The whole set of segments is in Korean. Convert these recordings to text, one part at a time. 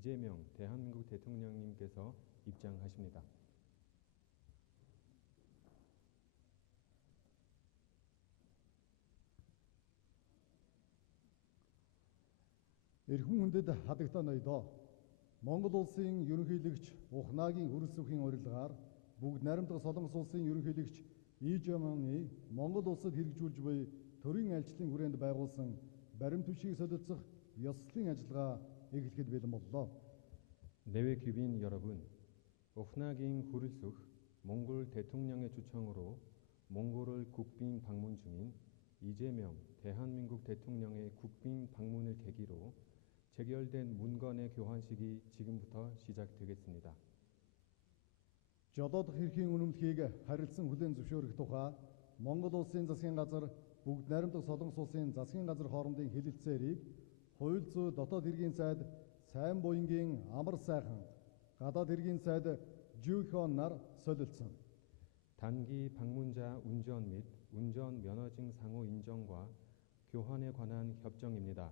이재명 대한민국 대통령님께서 입장하십니다. Эрхэм хүндэд хадагтай ноёдоо Монгол улсын ерөнхийлөгч Ухнагийн хүрэлцүүхийн урилгаар бүгд найрамдах Солонгос улсын ерөнхийлөгч Ижэмоны Монгол улсад хэрэгжүүлж буй төрийн айлчлалын хүрээнд байгуулсан баримт бичгийг солилцох ёслолын ажиллагаа эхлэхэд бэлэн боллоо. 내외 귀빈 여러분, 오프나긴 후르숙 몽골 대통령의 초청으로 몽골을 국빈 방문 중인 이재명 대한민국 대통령의 국빈 방문을 계기로 체결된 문건의 교환식이 지금부터 시작되겠습니다. Жолоодох эрхийн үнэмлэхийг харилцан хүлээн зөвшөөрөх тухай Монгол улсын засгийн газар бүгд найрамдах Солонгос улсын засгийн газар хоорондын хэлэлцээрийг хууль зүйн дотоод хэргийн сайд сайн буянгийн амар сайхан гадаад хэргийн сайд Жүйхон нар солилцсон. 단기 방문자 운전 및 운전 면허증 상호 인정과 교환에 관한 협정입니다.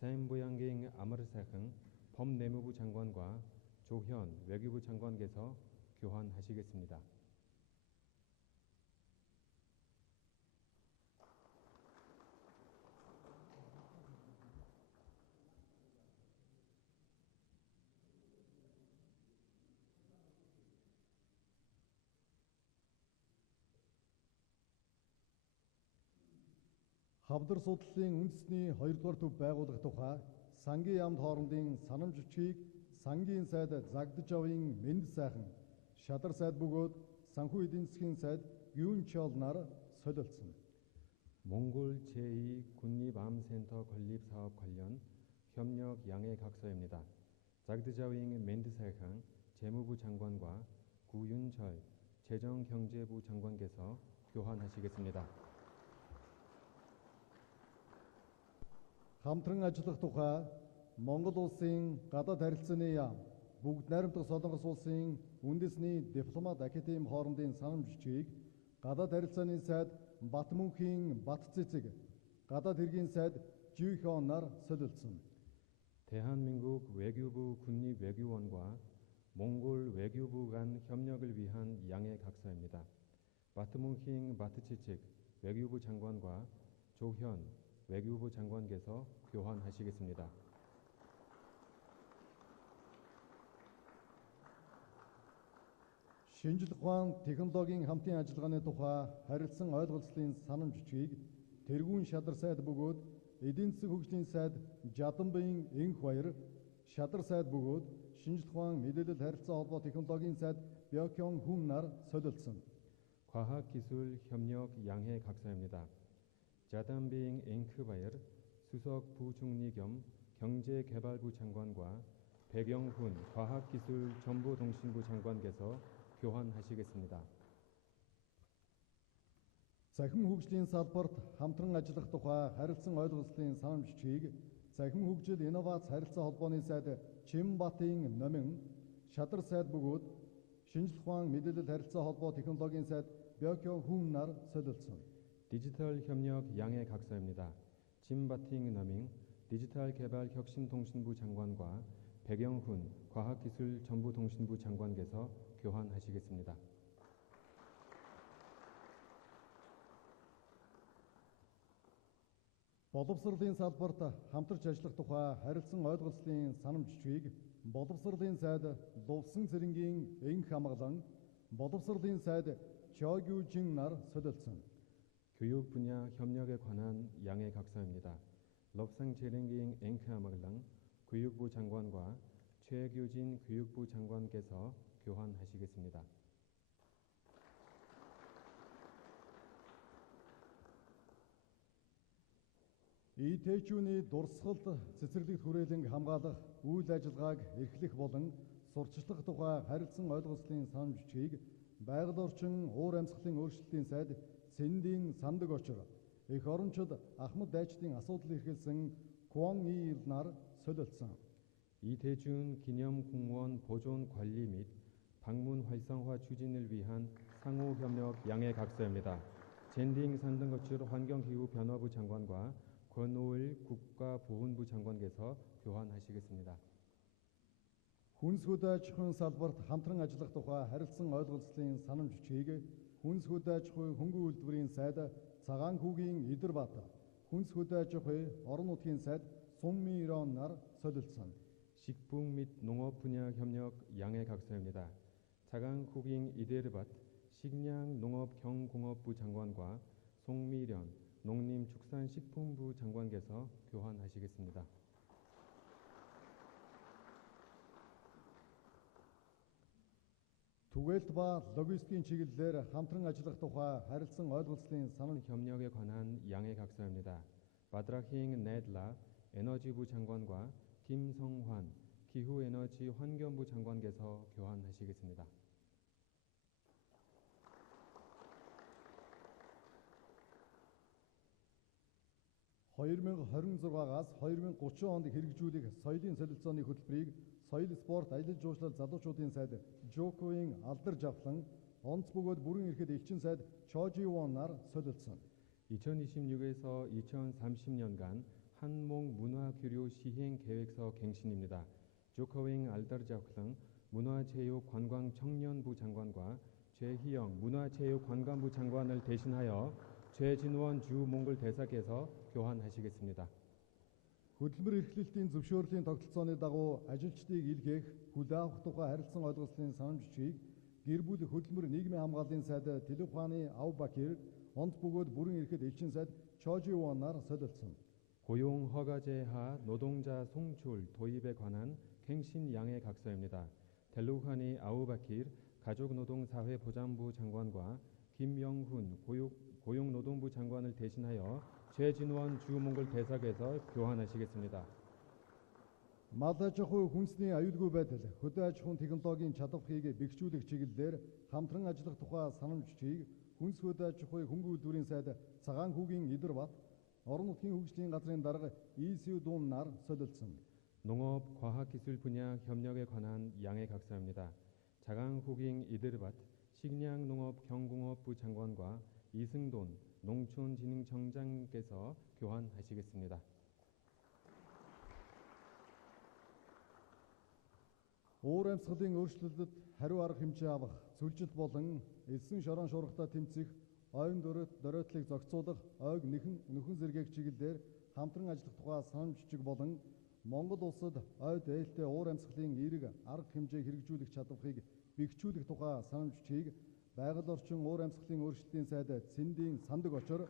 사인부양갱 아머르사흥 법내무부 장관과 조현 외교부 장관께서 교환하시겠습니다. Хавдар судлалын үндэсний 2-р төв байгуулах тухай сангийн яамд хоорондын санамж бичгийг сангийн сайд Загдаж авын Мэнд сайхан Шадар сайд бөгөөд санхүү эдийн засгийн сайд Гюнчол нар солилцсон. 몽골 제2 국립암센터 건립사업 관련 협력 양해 각서입니다. 자그드자윙 멘드사이항 재무부 장관과 구윤철 재정경제부 장관께서 교환하시겠습니다. Хамтран ажиллах тухай Монгол улсын гадаад харилцааны яам бүгд найрамдах Солонгос улсын үндэсний дипломат академи хоорондын санамж бичгийг гадаад харилцааны сайд Батмөнхийн Батцэцэг гадаад хэргийн сайд Жүйхон нар солилцсон. 대한민국 외교부 국립외교원과 몽골 외교부 간 협력을 위한 양해 각서입니다. 바트문킹 바트치측 외교부 장관과 조현 외교부 장관께서 교환하시겠습니다. Шинжлэх ухаан технологийн хамтын ажиллагааны тухай харилцан ойлголцлын санамж бичгийг тэргүүн Шадар сайд бөгөөд эдийн засгийн хөгжлийн сайд Жаданбын Энх баяр Шадар сайд бөгөөд шинжлэх ухаан мэдээлэл харилцаа холбоо технологийн сайд Бёкён Хүн нар солилцсон. 과학기술 협력 양해 각서입니다. 자담빙 앵크바이어 수석 부총리 겸 경제개발부 장관과 백영훈 과학기술정보통신부 장관께서 교환하시겠습니다. Захин хөгжлийн салбарт хамтран ажиллах тухай харилцан ойлголцлын санамж бичгийг Захин хөгжил инновац харилцаа холбооны сайд Чимбатын номин Шадар сайд бөгөөд шинжлэх ухаан мэдээлэл харилцаа холбоо технологийн сайд Бёкён Хүн нар солилцсон. 디지털 협력 양해 각서입니다. 짐바팅 너밍 디지털개발혁신통신부 장관과 백영훈 과학기술정보통신부 장관께서 교환하시겠습니다. Боловсролын салбарт хамтарч ажиллах тухай харилцан ойлголцлын санамж бичгийг боловсролын сайд Лувсан цэрэнгийн Энх хамгаалан боловсролын сайд Чогюжин нар солилцсон. 교육 분야 협력에 관한 양해 각서입니다. 럽상 제랭기잉 앵크아마글랑 교육부 장관과 최규진 교육부 장관께서 교환하시겠습니다. ИТ-чүүний дурсгалд цэцэрлэгт хүрээлэн хамгаалах үйл ажиллагааг эрхлэх болон сурчлах тухай харилцан ойлголцлын санамж бичгийг байгаль орчин уур амьсгалын өөрчлөлтийн сайд Сэндийн Самдаг очор эх орончид Ахмад дайчдын асуудал эрхэлсэн Куон Иил нар солилцсон. 이대준 기념공무원 보존 관리 및 방문 활성화 추진을 위한 상호 협력 양해 각서입니다. 젠딩 산등거출 환경기후 변화부 장관과 권오을 국가보훈부 장관께서 교환하시겠습니다. Хүнсгүүд аж ахуйн салбарт хамтран ажиллах тухай харилцан ойлголцлын санамж бичгийг Хүнсгүүд аж ахуйн хөнгөн үйлдвэрийн сайд Цагаан хүүгийн Идэрбат, Хүнсгүүд аж ахуй орон нутгийн сайд Сунмирон нар солилцсон. 식품 및 농업 분야 협력 양해각서입니다. 차강 후ging 이데르밭 식량 농업 경공업부 장관과 송미련 농림축산식품부 장관께서 교환하시겠습니다. Түгээлт ба логистикийн чиглэлээр хамтран ажиллах тухай харилцан ойлголцлын санамж 협력에 관한 양해각서입니다. 바드라힝 네들라 에너지부 장관과 김성환 기후에너지 환경부 장관께서 교환하시겠습니다. (2026-аас 2030 онд хэрэгжүүлэх соёлын солилцооны хөтөлбөрийг соёл спорт аялал жуулчлал залуучуудын сайд Жоковын алдар жавхлан онц бөгөөд бүрэн эрхэд элчин сайд Чоживон нар солилцсон. 2026에서 2030년간 한몽 문화교류 시행 계획서 갱신입니다. 조커윙 알다르자클랑 문화체육관광청년부 장관과 최희영 문화체육관광부 장관을 대신하여 최진원 주 몽골 대사께서 교환하시겠습니다. Хөдөлмөр эрхлэлтийн зөвшөөрлийн тогтолцооны дагуу ажилчдыг илгээх, хүлээн авах тухай харилцан ойлголцлын санамж бичгийг гэр бүл хөдөлмөр нийгмийн хамгааллын сайд Телефаны Аубакир, онц бөгөөд бүрэн эрхэд элчин сайд Чоживон нар солилцсон. 고용 허가제 하 노동자 송출 도입에 관한 갱신 양해 각서입니다. 델루하니 아우바킬 가족노동사회보장부 장관과 김영훈 고용노동부 장관을 대신하여 최진원 주몽골 대사께서 교환하시겠습니다. Мал аж ахуй хүнсний аюулгүй байдал, хөдөө аж ахуйн технологийн чадварыг бэхжүүлэх чиглэлээр хамтран ажиллах тухай санамж бичгийг Хүнс хөдөө аж ахуй хөнгөн үйлдвэрийн сайд Цагаан хүүгийн Идэрбат, орон нутгийн хөгжлийн газрын дарга 이수돈 нар солилцсон. 농업 과학기술 분야 협력에 관한 양해 각서입니다. 자강 후깅 이드르밭 식량농업 경공업부 장관과 이승돈 농촌진흥청장께서 교환하시겠습니다. Уур амьсгалын өөрчлөлтөд хариу арга хэмжээ авах, сүлжилт болон элсэн шорон шуургатай тэмцэх, ойн доройтлыг зохицуулах, ойг нөхөн зэргийг чиглэлээр хамтран ажиллах тухай санамж бичиг болон Монгол улсад ойд ээлтэй уур амьсгалын эерэг арга хэмжээ хэрэгжүүлэх чадварыг бэхжүүлэх тухай санамж бичгийг байгаль орчин уур амьсгалын өөрчлөлтийн сайд Цэндийн Сандаг очор,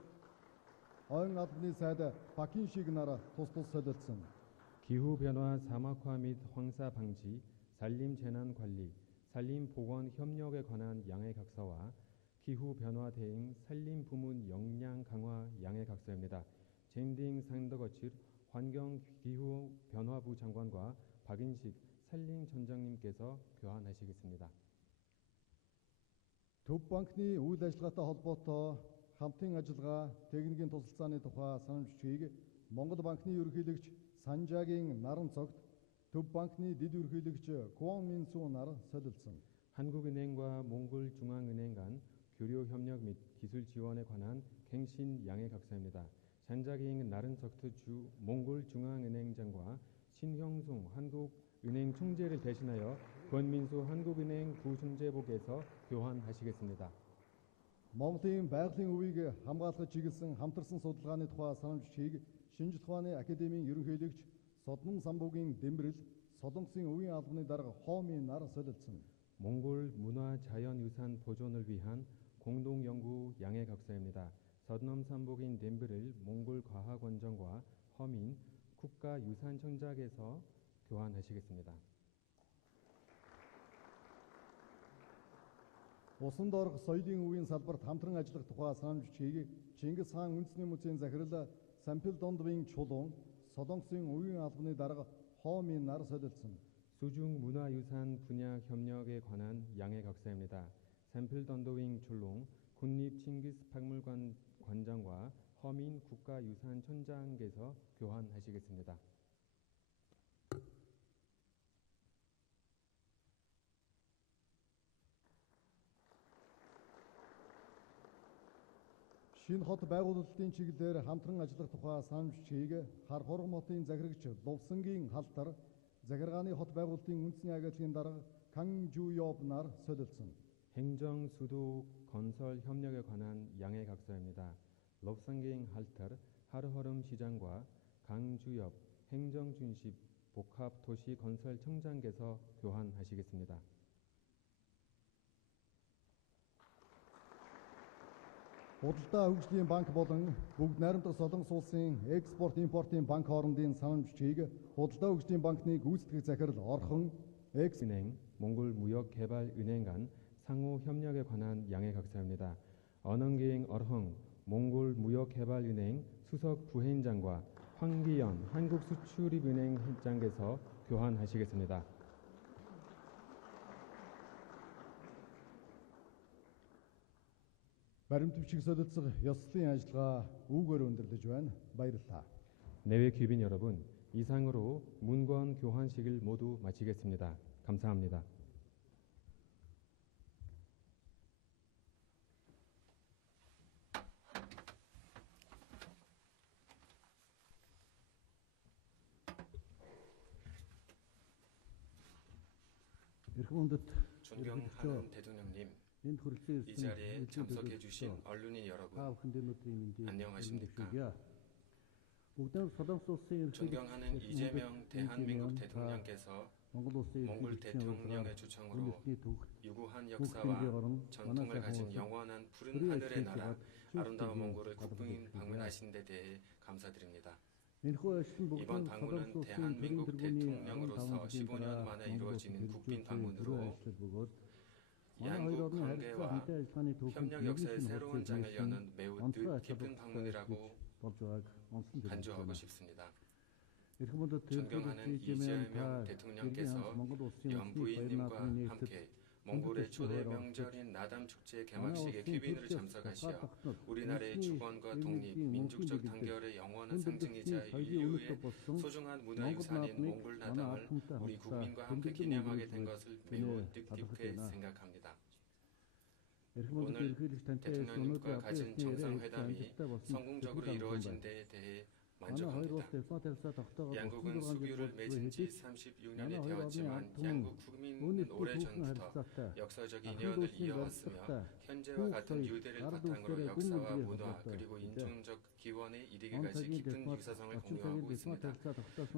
ойн албаны сайд Бакиншиг нар тус солилцсон. 기후변화 사막화 및 황사 방지, 산림재난관리, 산림보건 협력에 관한 양해각서와 기후변화 대응 산림부문 역량 강화 양해각서입니다. 젠딩 상더거칠 환경기후변화부 장관과 박인식 산림청장님께서 교환하시겠습니다. Төв банкны үйл ажиллагаатай холбоотой хамтын ажиллагаа техникийн тусалцааны тухай санамж бичгийг Монгол банкны ерөнхийлөгч Санжаагийн наран цогт Төв банкны дэд ерөнхийлөгч Куан Минсу нар солилцсон. 한국은행과 몽골중앙은행 간 교류 협력 및 기술 지원에 관한 갱신 양해각서입니다. 잔자기잉 나른석트 주 몽골중앙은행장과 신형숭 한국은행 총재를 대신하여 권민수 한국은행 부총재복에서 교환하시겠습니다. Монголын байгалийн үеийг хамгаалахад чиглэсэн хамтарсан судалгааны тухай санамж бичгийг Шинжлэх ухааны академийн ерөнхийлөгч Соднон самбуугийн Дэмбэрэл, Солонгосын үеийн албаны дарга Хоомын нар солилцсон. 몽골 문화자연유산 보존을 위한 공동연구 양해각서입니다. 서드넘 삼복인 덴브를 몽골과학원정과 허민 국가유산청장에서 교환하시겠습니다. Усан доорх соёлын үеийн салбарт хамтран ажиллах тухай санамж бичгийг Чингис хаан үндэсний музейн захирал Сампил Дондвын Чулуун, Солонгосын үеийн албаны дарга Хоомын нар солилцсон. 수중 문화유산 분야 협력에 관한 양해각서입니다. 샘플 던도윙 출롱 국립칭기스 박물관 관장과 허민 국가유산촌장께서 교환하시겠습니다. Шинэ хот байгуулалтын чиглэлээр хамтран ажиллах тухай санамж бичгийг Хар хорго хотын захирагч Лувсангийн Халтар, захиргааны хот байгуулалтын үндэсний агентлагийн дарга Кан Жуёб нар солилцсон. 행정 수도 건설 협력에 관한 양해 각서입니다. 롭상갱 할터 하르허름 시장과 강주엽 행정준십 복합도시건설청장께서 교환하시겠습니다. Худалдаа хөгжлийн банк болон бүгд найрамдах Солонгос улсын экспорт импортын банк хоорондын санамж бичгийг худалдаа хөгжлийн банкны гүйцэтгэх захирал Орхон 은행, 몽골무역개발은행 간 상호 협력에 관한 양해 각서입니다. 언흥기행 얼헝 몽골무역개발은행 수석 부회장과 황기연 한국수출입은행 회장께서 교환하시겠습니다. баримт бичиг солилцох ёслолын ажиллагаа үүгээр өндөрлөж байна. баярлалаа. 내외 귀빈 여러분, 이상으로 문건 교환식을 모두 마치겠습니다. 감사합니다. 존경하는 대통령님, 이 자리에 참석해 주신 언론인 여러분, 안녕하십니까? 존경하는 이재명 대한민국 대통령께서 몽골 대통령의 초청으로 유구한 역사와 전통을 가진 영원한 푸른 하늘의 나라 아름다운 몽골을 국빈 방문하신 데 대해 감사드립니다. 이번 방문은 대한민국 대통령으로서 15년 만에 이루어지는 국빈 방문으로 양국 관계와 협력 역사의 새로운 장을 여는 매우 뜻깊은 방문이라고 간주하고 싶습니다. 존경하는 이재명 대통령께서 연부인님과 함께 몽골의 초대 명절인 나담 축제 개막식에 귀빈으로 참석하시어 우리나라의 주권과 독립, 민족적 단결의 영원한 상징이자 인류의 소중한 문화유산인 몽골 나담을 우리 국민과 함께 기념하게 된 것을 매우 뜻깊게 생각합니다. 오늘 대통령님과 가진 정상회담이 성공적으로 이루어진 데에 대해 만족합니다. 양국은 수교를 맺은 지 36년이 되었지만 양국 국민은 오래전부터 역사적 인연을 이어왔으며 현재와 같은 유대를 바탕으로 역사와 문화 그리고 인종적 기원에 이르기까지 깊은 유사성을 공유하고 있습니다.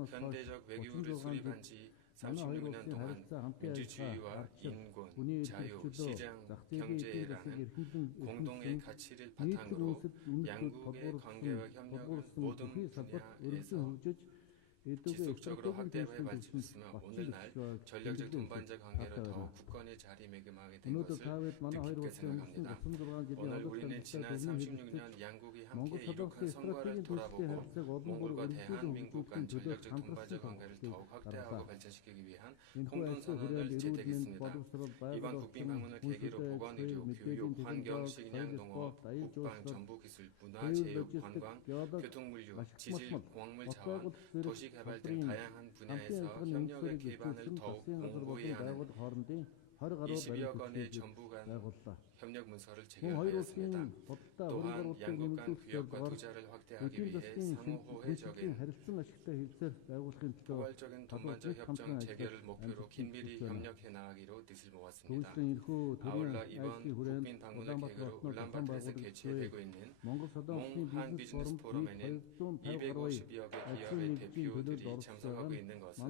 현대적 외교를 수립한 지 36년 동안 민주주의와 인권, 자유, 시장, 경제라는 공동의 가치를 바탕으로 양국의 관계와 협력은 모든 분야에서 지속적으로 확대해 왔으며 오늘날 전략적 동반자 관계로 더욱 굳건히 자리매김하게 된 것을 뜻깊게 생각합니다. 오늘 우리는 지난 36년 양국이 함께 이룩한 성과를 돌아보고 몽골과 대한민국 간 전략적 동반자 관계를 더욱 확대하고 발전시키기 위한 공동선언을 채택했습니다. 이번 국빈 방문을 계기로 보건의료, 교육, 환경, 식량, 농업, 국방, 정보기술, 문화, 체육, 관광, 교통물류, 지질, 광물 자원, 도시개발 등 다양한 분야에서 협력의 기반을 더욱 공고히 하는 20여 건의 정부 간 협력 문서를 체결하였습니다. 또한 양국 간 교역과 투자를 확대하기 위해 상호 호혜적인 포괄적인 동반자 협정 체결을 목표로 긴밀히 협력해 나가기로 뜻을 모았습니다. 아울러 이번 국빈 방문을 계기로 울란바토르에서 개최되고 있는 몽한 비즈니스 포럼에는 250여 개 기업의 대표들이 참석하고 있는 것은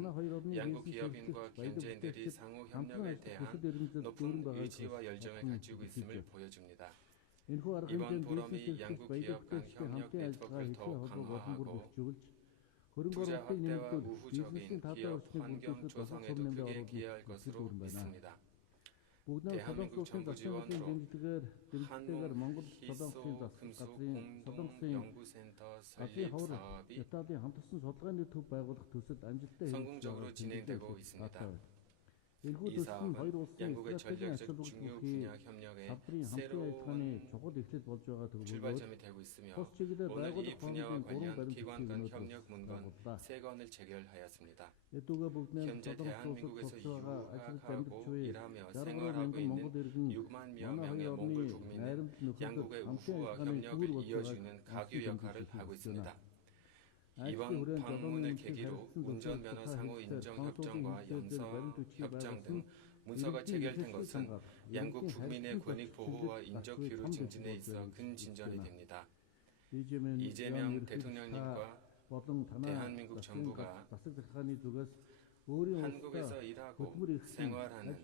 양국 기업인과 경제인들이 상호 협력에 대한 높은 의지와 열정을 가지고 있음을 보여줍니다. 이번 포럼이 양국 기업 간 협력 네트워크를 더욱 강화하고 투자 확대와 우호적인 기업 환경 조성에도 크게 기여할 것으로 믿습니다. 대한민국 정부 지원으로 한국 희소 금속 공동연구센터 설립 사업이 성공적으로 진행되고 있습니다. 이 사업은 양국의 전략적 중요 분야 협력의 새로운 출발점이 되고 있으며 오늘 이 분야와 관련 기관 간 협력 문건 3건을 체결하였습니다. 현재 대한민국에서 유학하고 일하며 생활하고 있는 6만여 명의 몽골 국민은 양국의 우호와 협력을 이어주는 가교 역할을 하고 있습니다. 이번 방문을 계기로 운전면허 상호 인정 협정과 영서 협정 등 문서가 체결된 것은 양국 국민의 권익 보호와 인적 교류 증진에 있어 큰 진전이 됩니다. 이재명 대통령님과 대한민국 정부가 한국에서 일하고 생활하는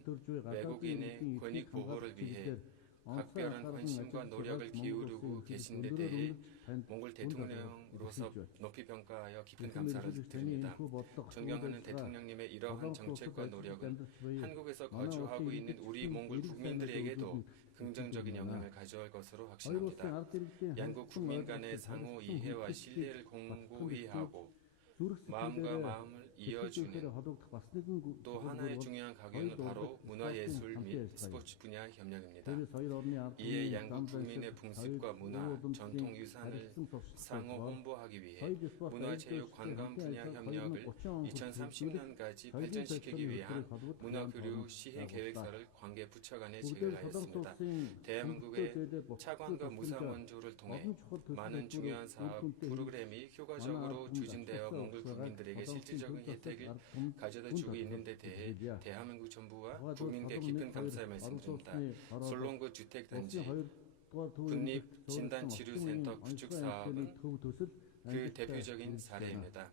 외국인의 권익 보호를 위해 각별한 관심과 노력을 기울이고 계신 데 대해 몽골 대통령으로서 높이 평가하여 깊은 감사를 드립니다. 존경하는 대통령님의 이러한 정책과 노력은 한국에서 거주하고 있는 우리 몽골 국민들에게도 긍정적인 영향을 가져올 것으로 확신합니다. 양국 국민 간의 상호 이해와 신뢰를 공고히 하고 마음과 마음을 이어주는 또 하나의 중요한 가격은 바로 문화예술 및 스포츠 분야 협력입니다. 이에 양국 국민의 풍습과 문화, 전통유산을 상호 홍보하기 위해 문화체육관광 분야 협력을 2030년까지 발전시키기 위한 문화교류 시행계획서를 관계 부처 간에 체결하였습니다. 대한민국의 차관과 무상원조를 통해 많은 중요한 사업 프로그램이 효과적으로 추진되어 몽골 국민들에게 실질적인 혜택을 가져다 주고 있는 데 대해 대한민국 정부와 국민께 깊은 감사의 말씀드립니다. 솔롱구 주택단지 국립진단치료센터 구축 사업은 그 대표적인 사례입니다.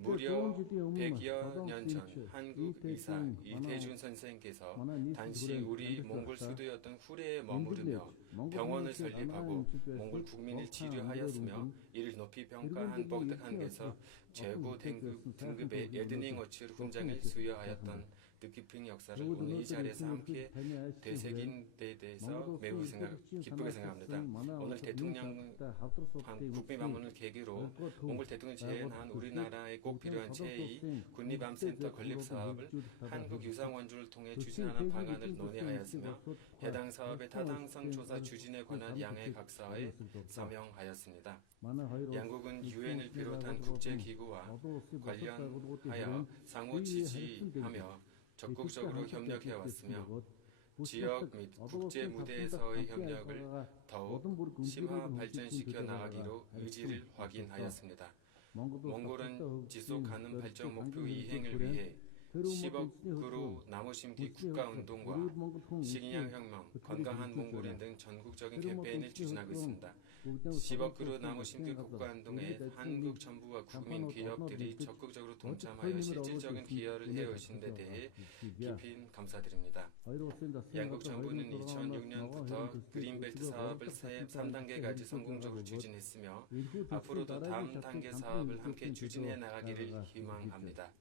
무려 100여 년 전 한국 의사 이태준 선생께서 당시 우리 몽골 수도였던 후레에 머무르며 병원을 설립하고 몽골 국민을 치료하였으며 이를 높이 평가한 복덕한께서 최고 등급의 에드닝 워치로 훈장을 수여하였던 뜻깊은 역사를 오늘 이 자리에서 함께 되새긴 데 대해서 매우 기쁘게 생각합니다. 오늘 대통령 국비 방문을 계기로 몽골 대통령이 제안한 우리나라에 꼭 필요한 제2 국립암센터 건립 사업을 한국 유상원조를 통해 추진하는 방안을 논의하였으며 해당 사업의 타당성 조사 추진에 관한 양해 각서에 서명하였습니다. 양국은 유엔을 비롯한 국제기구와 관련하여 상호 지지하며 적극적으로 협력해 왔으며 지역 및 국제 무대에서의 협력을 더욱 심화 발전시켜 나가기로 의지를 확인하였습니다. 몽골은 지속 가능 발전 목표 이행을 위해 10억으로 나무 심기 국가운동과 식인양 혁명, 건강한 몽골인 등 전국적인 캠페인을 추진하고 있습니다. 10억그루 나무 심기 국가운동에 한국 정부와 국민 기업들이 적극적으로 동참하여 실질적인 기여를 해오신 데 대해 깊이 감사드립니다. 양국 정부는 2006년부터 그린벨트 사업을 3단계까지 성공적으로 추진했으며 앞으로도 다음 단계 사업을 함께 추진해 나가기를 희망합니다.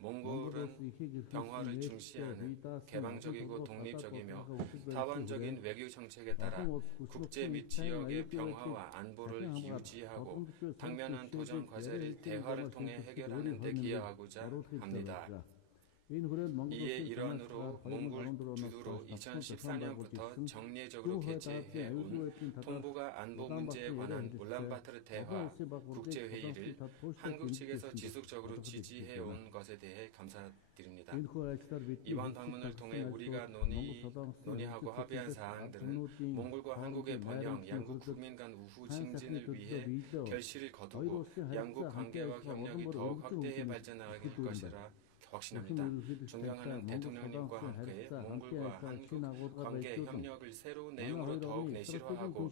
몽골은 평화를 중시하는 개방적이고 독립적이며 다원적인 외교 정책에 따라 국제 및 지역의 평화와 안보를 유지하고 당면한 도전 과제를 대화를 통해 해결하는 데 기여하고자 합니다. 이에 일환으로 몽골 주두로 2014년부터 정례적으로 개최해온 통부가 안보 문제에 관한 울란바토르 대화 국제회의를 한국 측에서 지속적으로 지지해온 것에 대해 감사드립니다. 이번 방문을 통해 우리가 논의하고 합의한 사항들은 몽골과 한국의 번영, 양국 국민 간 우후 증진을 위해 결실을 거두고 양국 관계와 협력이 더욱 확대해 발전하길 것이라 확신합니다. 존경하는 대통령님과 함께 몽골과 한국 관계 협력을 새로운 내용으로 더욱 내실화하고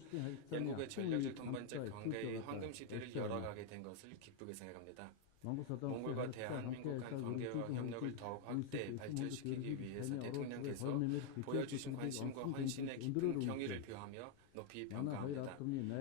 양국의 전략적 동반적 관계의 황금 시대를 열어가게 된 것을 기쁘게 생각합니다. 몽골과 대한민국 간 관계와 협력을 더욱 확대 발전시키기 위해서 대통령께서 보여주신 관심과 헌신에 깊은 경의를 표하며 높이 평가합니다.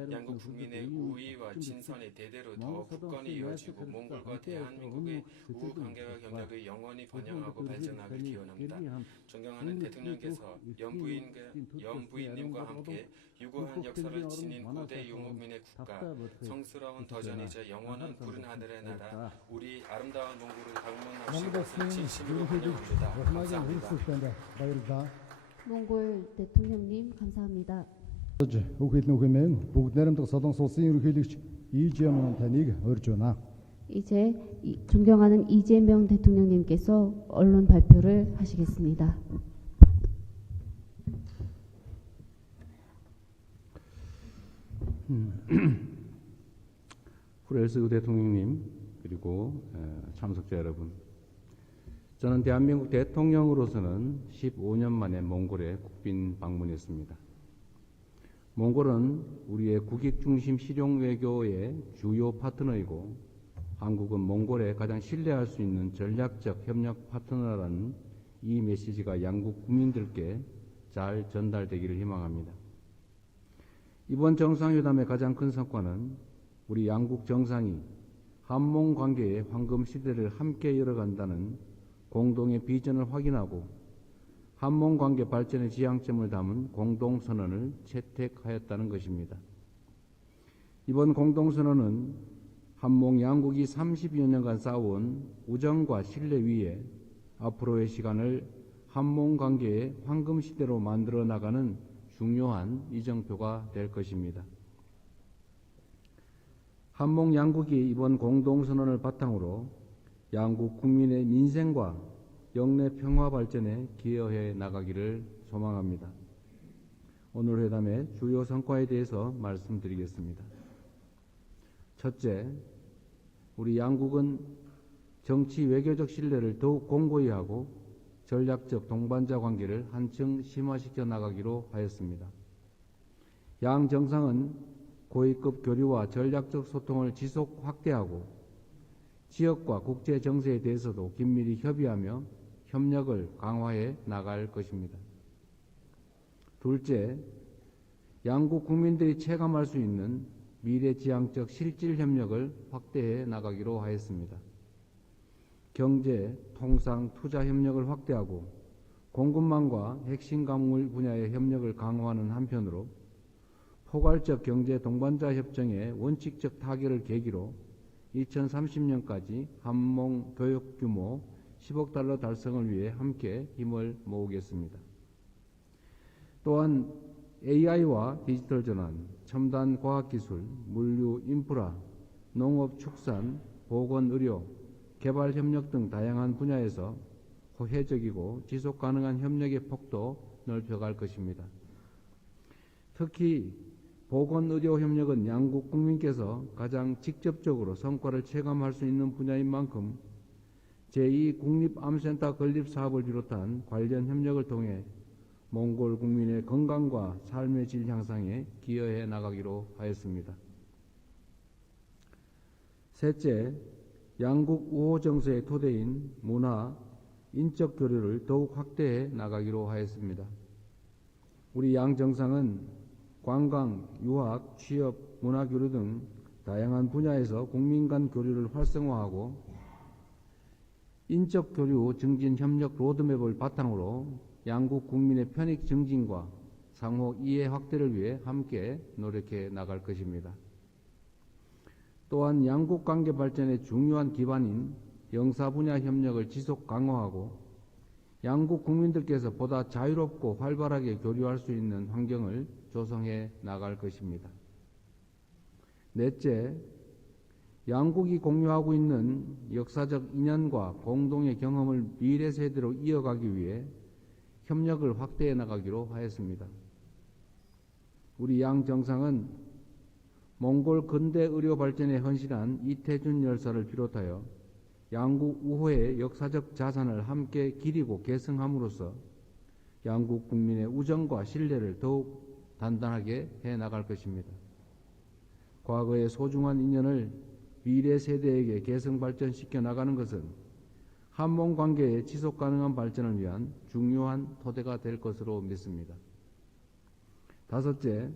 양국 국민의 우위와 친선이 대대로 더욱 굳건히 이어지고 몽골과 대한민국의 우호 관계와 협력이 영원히 번영하고 발전하길 기원합니다. 존경하는 대통령께서 연부인님과 함께 유구한 역사를 지닌 고대 유목민의 국가, 성스러운 도전이자 영원한 푸른 하늘의 나라, 우리 아름다운 몽골을 방문하신 것을 진심으로 환영합니다. 감사합니다. 몽골 대통령님 감사합니다. Хүүхэд нөхөмэн бүгд найрамдах Солонгос улсын ерөнхийлөгч 이재명 таныг урьж байна. 이제 존경하는 이재명 대통령님께서 언론 발표를 하시겠습니다. 후렐스 유 대통령님, 그리고 참석자 여러분, 저는 대한민국 대통령으로서는 15년 만에 몽골에 국빈 방문했습니다. 몽골은 우리의 국익 중심 실용 외교의 주요 파트너이고 한국은 몽골에 가장 신뢰할 수 있는 전략적 협력 파트너라는 이 메시지가 양국 국민들께 잘 전달되기를 희망합니다. 이번 정상회담의 가장 큰 성과는 우리 양국 정상이 한몽 관계의 황금 시대를 함께 열어간다는 공동의 비전을 확인하고 한몽 관계 발전의 지향점을 담은 공동선언을 채택하였다는 것입니다. 이번 공동선언은 한몽 양국이 30여 년간 쌓아온 우정과 신뢰 위에 앞으로의 시간을 한몽 관계의 황금 시대로 만들어 나가는 중요한 이정표가 될 것입니다. 한몽 양국이 이번 공동선언을 바탕으로 양국 국민의 민생과 영내 평화 발전에 기여해 나가기를 소망합니다. 오늘 회담의 주요 성과에 대해서 말씀드리겠습니다. 첫째, 우리 양국은 정치 외교적 신뢰를 더욱 공고히 하고 전략적 동반자 관계를 한층 심화시켜 나가기로 하였습니다. 양 정상은 고위급 교류와 전략적 소통을 지속 확대하고 지역과 국제 정세에 대해서도 긴밀히 협의하며 협력을 강화해 나갈 것입니다. 둘째, 양국 국민들이 체감할 수 있는 미래지향적 실질 협력을 확대해 나가기로 하였습니다. 경제, 통상, 투자 협력을 확대하고 공급망과 핵심 광물 분야의 협력을 강화하는 한편으로 포괄적 경제 동반자 협정의 원칙적 타결을 계기로 2030년까지 한몽 교역 규모 10억 달러 달성을 위해 함께 힘을 모으겠습니다. 또한 AI와 디지털 전환, 첨단 과학기술, 물류, 인프라, 농업, 축산, 보건, 의료, 개발 협력 등 다양한 분야에서 호혜적이고 지속 가능한 협력의 폭도 넓혀갈 것입니다. 특히 보건, 의료 협력은 양국 국민께서 가장 직접적으로 성과를 체감할 수 있는 분야인 만큼 제2국립암센터 건립 사업을 비롯한 관련 협력을 통해 몽골 국민의 건강과 삶의 질 향상에 기여해 나가기로 하였습니다. 셋째, 양국 우호 정서의 토대인 문화, 인적 교류를 더욱 확대해 나가기로 하였습니다. 우리 양 정상은 관광, 유학, 취업, 문화 교류 등 다양한 분야에서 국민 간 교류를 활성화하고 인적 교류 증진 협력 로드맵을 바탕으로 양국 국민의 편익 증진과 상호 이해 확대를 위해 함께 노력해 나갈 것입니다. 또한 양국 관계 발전의 중요한 기반인 영사 분야 협력을 지속 강화하고 양국 국민들께서 보다 자유롭고 활발하게 교류할 수 있는 환경을 조성해 나갈 것입니다. 넷째, 양국이 공유하고 있는 역사적 인연과 공동의 경험을 미래 세대로 이어가기 위해 협력을 확대해 나가기로 하였습니다. 우리 양 정상은 몽골 근대 의료 발전에 헌신한 이태준 열사를 비롯하여 양국 우호의 역사적 자산을 함께 기리고 계승함으로써 양국 국민의 우정과 신뢰를 더욱 단단하게 해 나갈 것입니다. 과거의 소중한 인연을 미래 세대에게 계승 발전시켜 나가는 것은 한몽 관계의 지속 가능한 발전을 위한 중요한 토대가 될 것으로 믿습니다. 다섯째,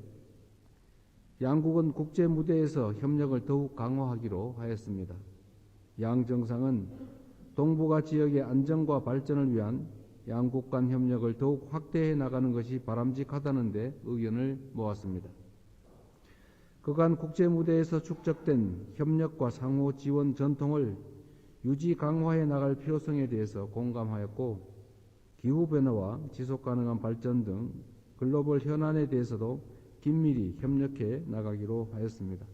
양국은 국제 무대에서 협력을 더욱 강화하기로 하였습니다. 양 정상은 동북아 지역의 안정과 발전을 위한 양국 간 협력을 더욱 확대해 나가는 것이 바람직하다는 데 의견을 모았습니다. 그간 국제 무대에서 축적된 협력과 상호 지원 전통을 유지 강화해 나갈 필요성에 대해서 공감하였고 기후변화와 지속가능한 발전 등 글로벌 현안에 대해서도 긴밀히 협력해 나가기로 하였습니다.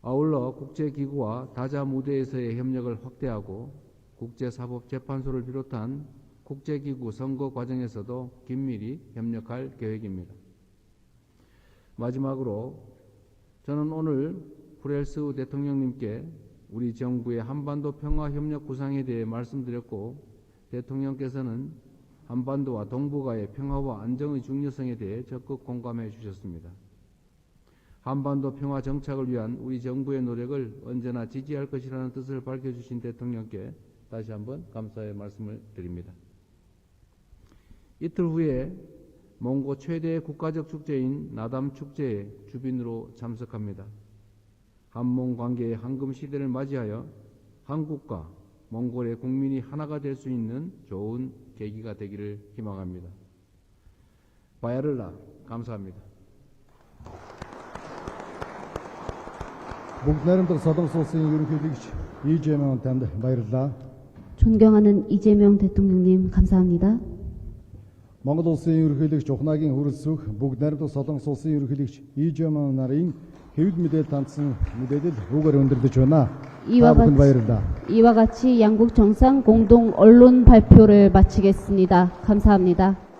아울러 국제기구와 다자 무대에서의 협력을 확대하고 국제사법재판소를 비롯한 국제기구 선거 과정에서도 긴밀히 협력할 계획입니다. 마지막으로 저는 오늘 프렐스 대통령님께 우리 정부의 한반도 평화협력 구상에 대해 말씀드렸고 대통령께서는 한반도와 동북아의 평화와 안정의 중요성에 대해 적극 공감해 주셨습니다. 한반도 평화 정착을 위한 우리 정부의 노력을 언제나 지지할 것이라는 뜻을 밝혀주신 대통령께 다시 한번 감사의 말씀을 드립니다. 이틀 후에 몽고 최대 국가적 축제인 나담 축제에 주빈으로 참석합니다. 한몽 관계의 황금 시대를 맞이하여 한국과 몽골의 국민이 하나가 될 수 있는 좋은 계기가 되기를 희망합니다. 바야를라 감사합니다. Бүгд найрамдах Солонгос улсын ерөнхийлөгч Ижемэн танд баярлалаа. 존경하는 이재명 대통령님 감사합니다. Монгол улсын ерөнхийлөгч Ухнагийн хүрэлцэх бүгд найрамдах Солонгос улсын ерөнхийлөгч Ижемэн нарын хэвлэл мэдээлэл тандсан мэдээлэл рүүгээр өндөрлөж байна. 이와 бүгд баярлалаа. 이와 같이 양국 정상 공동 언론 발표를 마치겠습니다. 감사합니다.